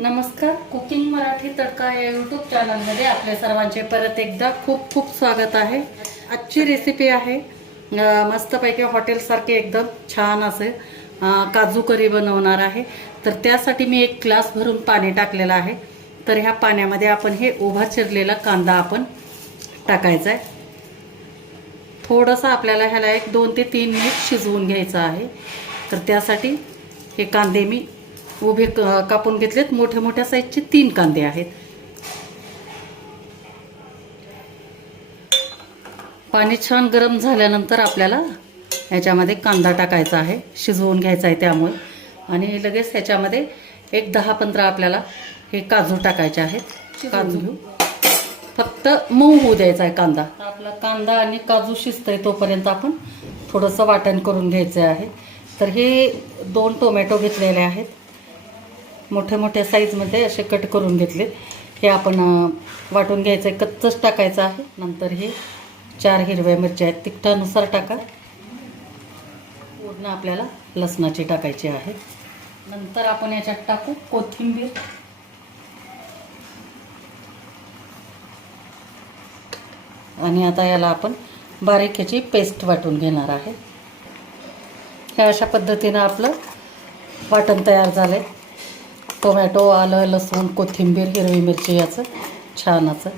नमस्कार, कुकिंग मराठी तडका या यूट्यूब चॅनलमध्ये आपल्या सर्वांचे परत एकदा खूप खूप स्वागत आहे। आजची रेसिपी आहे मस्तपैकी हॉटेलसारखे एकदम छान असे काजू करी बनवणार आहे। तर त्यासाठी मी एक ग्लास भरून पाणी टाकलेलं आहे। तर ह्या पाण्यामध्ये आपण हे उभा चिरलेला कांदा आपण टाकायचा आहे। थोडंसं आपल्याला ह्याला एक 2 ते 3 मिनिट शिजवून घ्यायचं आहे। तर त्यासाठी हे कांदे मी उभे कापून घेतलेत। मोठ्या मोठ्या साईजचे 3 कांदे आहेत। पाणी छान गरम झाल्यानंतर आपल्याला ह्याच्यामध्ये कांदा टाकायचा आहे, शिजवून घ्यायचा आहे त्यामुळे। आणि लगेच ह्याच्यामध्ये एक 10-15 आपल्याला हे काजू टाकायचे आहेत। काजू घेऊ, फक्त मऊ होऊ द्यायचा आहे कांदा। आपला कांदा आणि काजू शिजतंय तोपर्यंत आपण थोडंसं वाटण करून घ्यायचं आहे। तर हे 2 टोमॅटो घेतलेले आहेत, मोठ्या मोठ्या साईजमध्ये असे कट करून घेतले। हे आपण वाटून घ्यायचं आहे, कच्चंच टाकायचं आहे। नंतर हे 4 हिरव्या मिरच्या आहेत, तिखटानुसार टाका। पूर्ण आपल्याला लसणाची टाकायची आहे। नंतर आपण याच्यात टाकू कोथिंबीर, आणि आता याला आपण बारीक ह्याची पेस्ट वाटून घेणार आहे। हे अशा पद्धतीनं आपलं वाटण तयार झालंय। टोमॅटो, आलं, लसूण, कोथिंबीर, हिरवी मिरची याचं छान असं।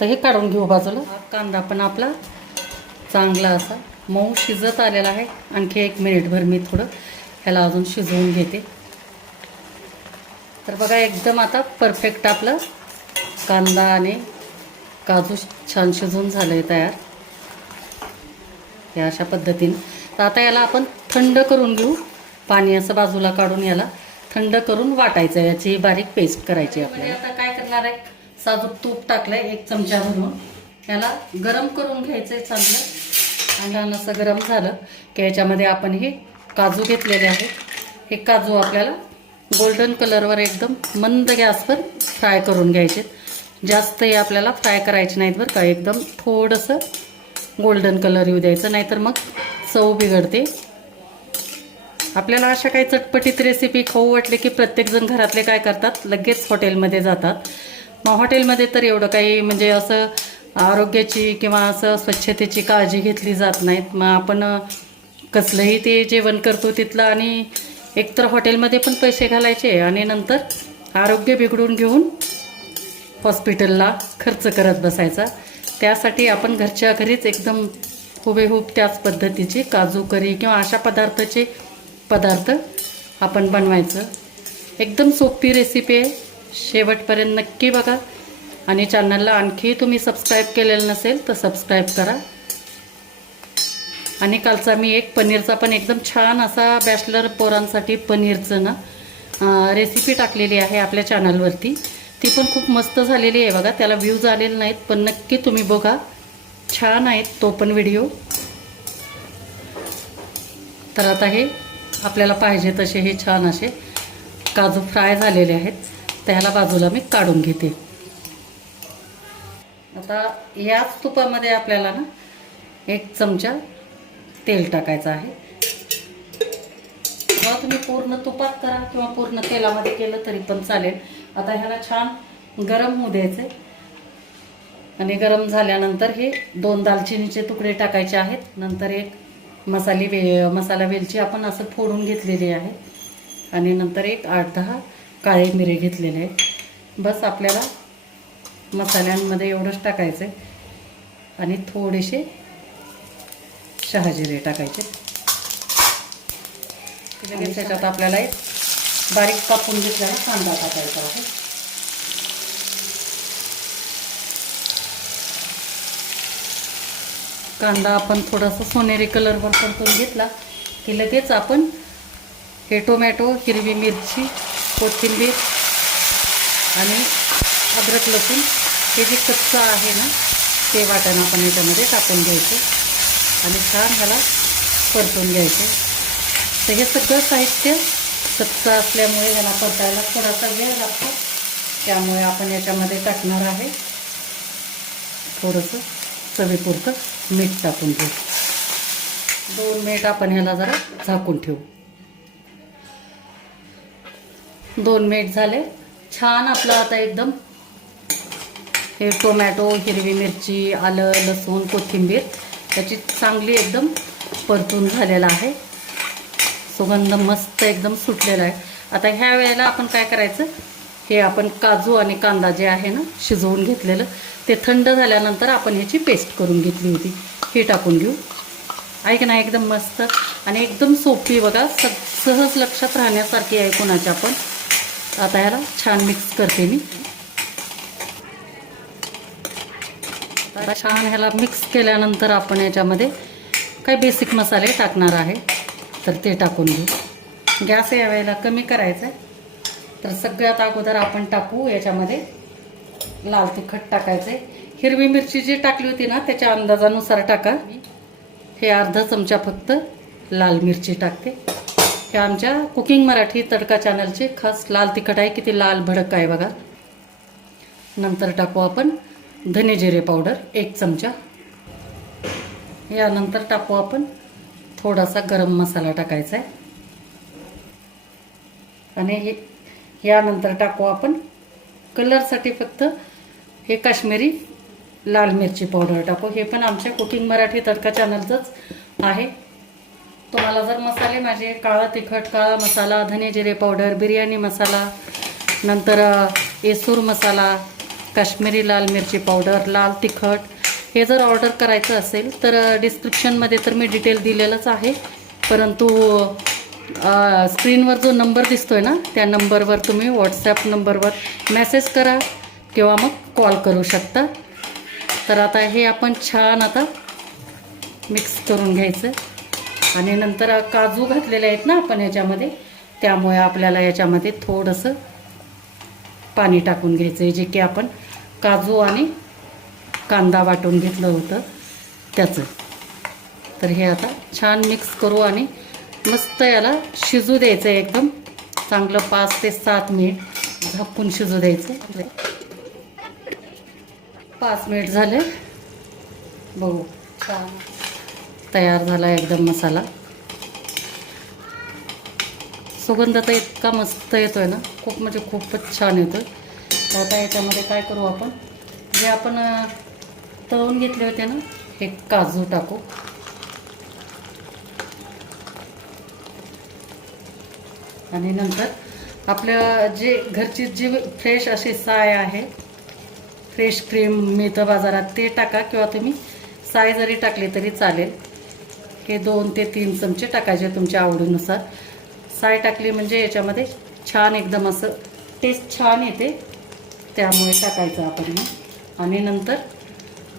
तर हे काढून घेऊ बाजूला। कांदा पण आपला चांगला असा मऊ शिजत आलेला आहे। आणखी 1 मिनिटभर मी थोडं ह्याला अजून शिजवून घेते। तर बघा, एकदम आता परफेक्ट आपलं कांदा आणि काजू छान शिजून झालंय तयार, या अशा पद्धतीने। तर आता याला आपण थंड करून घेऊ। पाणी असं बाजूला काढून याला थंड करून वाटायचं, याची बारीक पेस्ट करायची आपल्याला। आता काय करणार आहे, साजूक तूप टाकलंय 1 चमचा भरून। याला गरम करून घ्यायचंय चांगलं। आणि असं गरम झालं की याच्यामध्ये आपण हे काजू घेतलेले आहेत। हे काजू आपल्याला गोल्डन कलरवर एकदम मंद गॅसवर फ्राय करून घ्यायचे। जास्त हे आपल्याला फ्राय करायचे नाहीत बरं का, एकदम थोडंसं गोल्डन कलर येऊ द्यायचं, नाहीतर मग चव बिघडते। आपल्याला अशा काही चटपटीत रेसिपी खाऊ वाटले की प्रत्येकजण घरातले काय करतात, लगेच हॉटेलमध्ये जातात। मग हॉटेलमध्ये तर एवढं काही म्हणजे असं आरोग्याची किंवा असं स्वच्छतेची काळजी घेतली जात नाहीत। मग आपण कसलंही ते जेवण करतो तिथलं, आणि एकतर हॉटेलमध्ये पण पैसे घालायचे आणि नंतर आरोग्य बिघडून घेऊन हॉस्पिटलला खर्च करत बसायचा। त्यासाठी आपण घरच्या घरीच एकदम हुबेहूब त्याच पद्धतीचे काजू करी किंवा अशा पदार्थ आपण बनवायचं। एकदम सोपी रेसिपी आहे, शेवटपर्यंत नक्की बघा। आणि चॅनलला आणखी तुम्ही सबस्क्राईब केलेलं नसेल तर सबस्क्राईब करा। आणि कालचा मी एक पनीरचा पण एकदम छान असा बॅचलर पोरांसाठी पनीरचं ना रेसिपी टाकलेली आहे आपल्या चॅनलवरती। ती पण खूप मस्त झालेली आहे बघा। त्याला व्ह्यूज आलेले नाहीत, पण नक्की तुम्ही बघा, छान आहेत तो पण व्हिडिओ। तर आता हे आपल्याला पाहिजे तसे हे छान असे काजू फ्राय झालेले आहेत। तर ह्याला बाजूला मी काढून घेते। आता याच तुपामध्ये आपल्याला ना 1 चमचा तेल टाकायचं आहे। किंवा तुम्ही पूर्ण तुपात करा किंवा पूर्ण तेलामध्ये केलं तरी पण चालेल। आता ह्याला छान गरम होऊ द्यायचे। आणि गरम झाल्यानंतर हे 2 दालचिनीचे तुकडे टाकायचे आहेत। नंतर एक मसाला वेलची आपण असं फोडून घेतलेली आहे। आणि नंतर एक 8-10 काळे मिरे घेतलेले आहेत। बस आपल्याला मसाल्यांमध्ये एवढंच टाकायचं आहे। आणि थोडेसे शहाजिरे टाकायचे। लगेच त्याच्यात आपल्याला एक बारीक कापून घेतलेला कांदा टाकायचा आहे। कांदा आपण थोडासा सोनेरी कलरवर परतून घेतला की लगेच आपण हे टोमॅटो, हिरवी मिरची, कोथिंबीर आणि अद्रक लसूण हे जे कच्चं आहे ना ते वाटण आपण याच्यामध्ये टाकून घ्यायचे आणि छान ह्याला परतून घ्यायचे। तर हे सगळं साहित्य कच्चं असल्यामुळे ह्याला परतायला थोडासा वेळ लागतो। त्यामुळे आपण याच्यामध्ये टाकणार आहे थोडंसं चवीपुरतं मीठ टाकून घेऊ। 2 मिनिट आपण ह्याला जरा झाकून ठेवू। 2 मिनिट झाले, छान आपलं आता एकदम हे टोमॅटो, हिरवी मिरची, आलं, लसूण, कोथिंबीर याची चांगली एकदम परतून झालेला आहे. सुगंध मस्त एकदम सुटलेला आहे. आता ह्या वेळेला आपण काय करायचं, हे आपण काजू आणि कांदा जे आहे ना शिजवून घेतलेलं, ते थंड झाल्यानंतर आपण ह्याची पेस्ट करून घेतली होती, हे टाकून घेऊ. ऐक ना, एकदम मस्त आणि एकदम सोपी बघा, सहज लक्षात राहण्यासारखी आहे कोणाच्या पण. आता ह्याला छान मिक्स करते मी. आता छान ह्याला मिक्स केल्यानंतर आपण याच्यामध्ये काही बेसिक मसाले टाकणार आहे, तर ते टाकून घेऊ. गॅस यावेळेला कमी करायचा आहे. तर सगळ्यात अगोदर आपण टाकू याच्यामध्ये लाल तिखट टाकायचे. हिरवी मिरची जी टाकली होती ना त्याच्या अंदाजानुसार टाका. हे अर्धा चमचा फक्त लाल मिरची टाकते. हे आमच्या कुकिंग मराठी तडका चॅनलचे खास लाल तिखट आहे, किती लाल भडक आहे बघा. नंतर टाकू आपण धने जिरे पावडर 1 चमचा. यानंतर टाकू आपण थोडासा गरम मसाला टाकायचा आहे. आणि यानंतर टाकू आपण कलरसाठी फक्त हे काश्मीरी लाल मिरची पावडर टाकू. हे पण आमच्या कुकिंग मराठी तडका चॅनलचंच आहे. तुम्हाला जर मसाले माझे काळा तिखट, काळा मसाला, धने जिरे पावडर, बिर्याणी मसाला, नंतर येसूर मसाला, काश्मीरी लाल मिरची पावडर, लाल तिखट हे जर ऑर्डर करायचं असेल तर डिस्क्रिप्शनमध्ये तर मी डिटेल दिलेलंच आहे. परंतु स्क्रीनवर जो नंबर दिसतोय ना त्या नंबरवर तुम्ही व्हॉट्सॲप नंबरवर मेसेज करा किंवा मग कॉल करू शकता. तर आता हे आपण छान आता मिक्स करून घ्यायचं. आणि नंतर काजू घातलेले आहेत ना आपण याच्यामध्ये, त्यामुळे आपल्याला याच्यामध्ये थोडंसं पाणी टाकून घ्यायचं आहे, जे की आपण काजू आणि कांदा वाटून घेतलं होतं त्याचं. तर हे आता छान मिक्स करू आणि मस्त याला शिजू द्यायचं आहे एकदम चांगलं. 5 ते 7 मिनिट झाकून शिजू द्यायचं. 5 मिनिट झाले, बघू. छान तयार झाला एकदम मसाला. सुगंध तर इतका मस्त येतोय ना, खूप म्हणजे खूपच छान येतोय. आता याच्यामध्ये काय करू आपण, जे आपण तळून घेतले होते ना हे काजू टाकू. आणि नंतर आपल्या जे घरची जी फ्रेश अशी साय आहे, फ्रेश क्रीम मिळतं बाजारात, ते टाका किंवा तुम्ही साय जरी टाकली तरी चालेल. हे 2 ते 3 चमचे टाकायचे तुमच्या आवडीनुसार. साय टाकली म्हणजे याच्यामध्ये छान एकदम असं टेस्ट छान येते, त्यामुळे टाकायचं आपण. आणि नंतर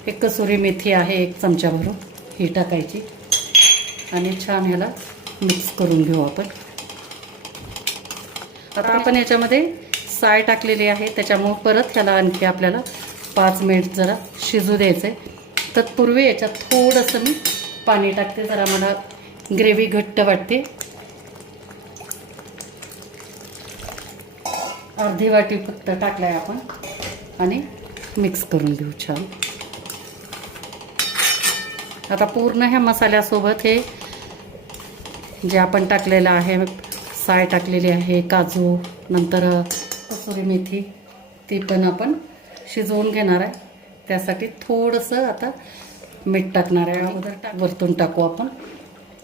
एक कसुरी मेथी आहे 1 चमचा भरून, ही टाकायची. आणि छान ह्याला मिक्स करून घेऊ आपण. आता आपण याच्यामध्ये साय टाकलेली आहे त्याच्यामुळे परत ह्याला आणखी आपल्याला 5 मिनिट जरा शिजू द्यायचं आहे. तत्पूर्वी याच्यात थोडंसं मी पाणी टाकते, जरा मला ग्रेव्ही घट्ट वाटते. अर्धी वाटी फक्त टाकलाय आपण आणि मिक्स करून घेऊ छान. आता पूर्ण ह्या मसाल्यासोबत हे जे आपण टाकलेलं आहे, साय टाकलेली आहे, काजू, नंतर कसुरी मेथी, ती पण आपण शिजवून घेणार आहे. त्यासाठी थोडंसं आता मीठ टाकणार आहे. अगोदर वरतून टाकू आपण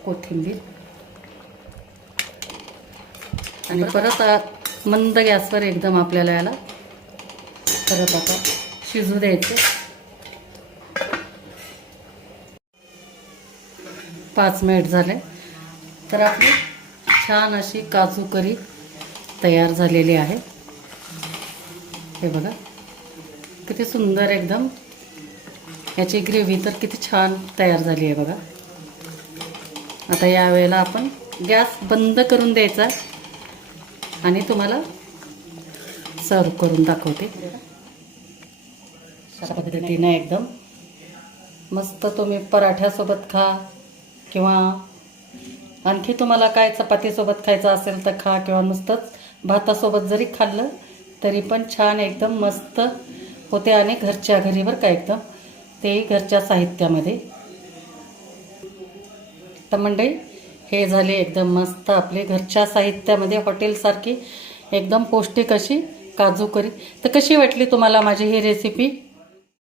कोथिंबीर. आणि परत मंद गॅसवर एकदम आपल्याला याला परत आता शिजू द्यायचं. 5 मिनिट झाले तर आपली छान अशी काजू करी तयार झालेली आहे. हे बघा किती सुंदर एकदम याची ग्रेव्ही तर किती छान तयार झाली आहे बघा. आता या वेळेला आपण गॅस बंद करून द्यायचा आणि तुम्हाला सर्व करून दाखवते. अशा पद्धतीने एकदम मस्त तुम्ही पराठ्यासोबत खा किंवा आणखी तुम्हाला काय चपातीसोबत खायचं असेल तर खा, किंवा नुसतंच भातासोबत जरी खाल्लं तरी पण छान एकदम मस्त होते. आणि घरच्या घरीवर काय एकदम तेही घरच्या साहित्यामध्ये. तर मंडळी हे झाले एकदम मस्त आपले घरच्या साहित्यामध्ये हॉटेलसारखी एकदम पौष्टिक अशी काजू करी. तर कशी वाटली तुम्हाला माझी ही रेसिपी?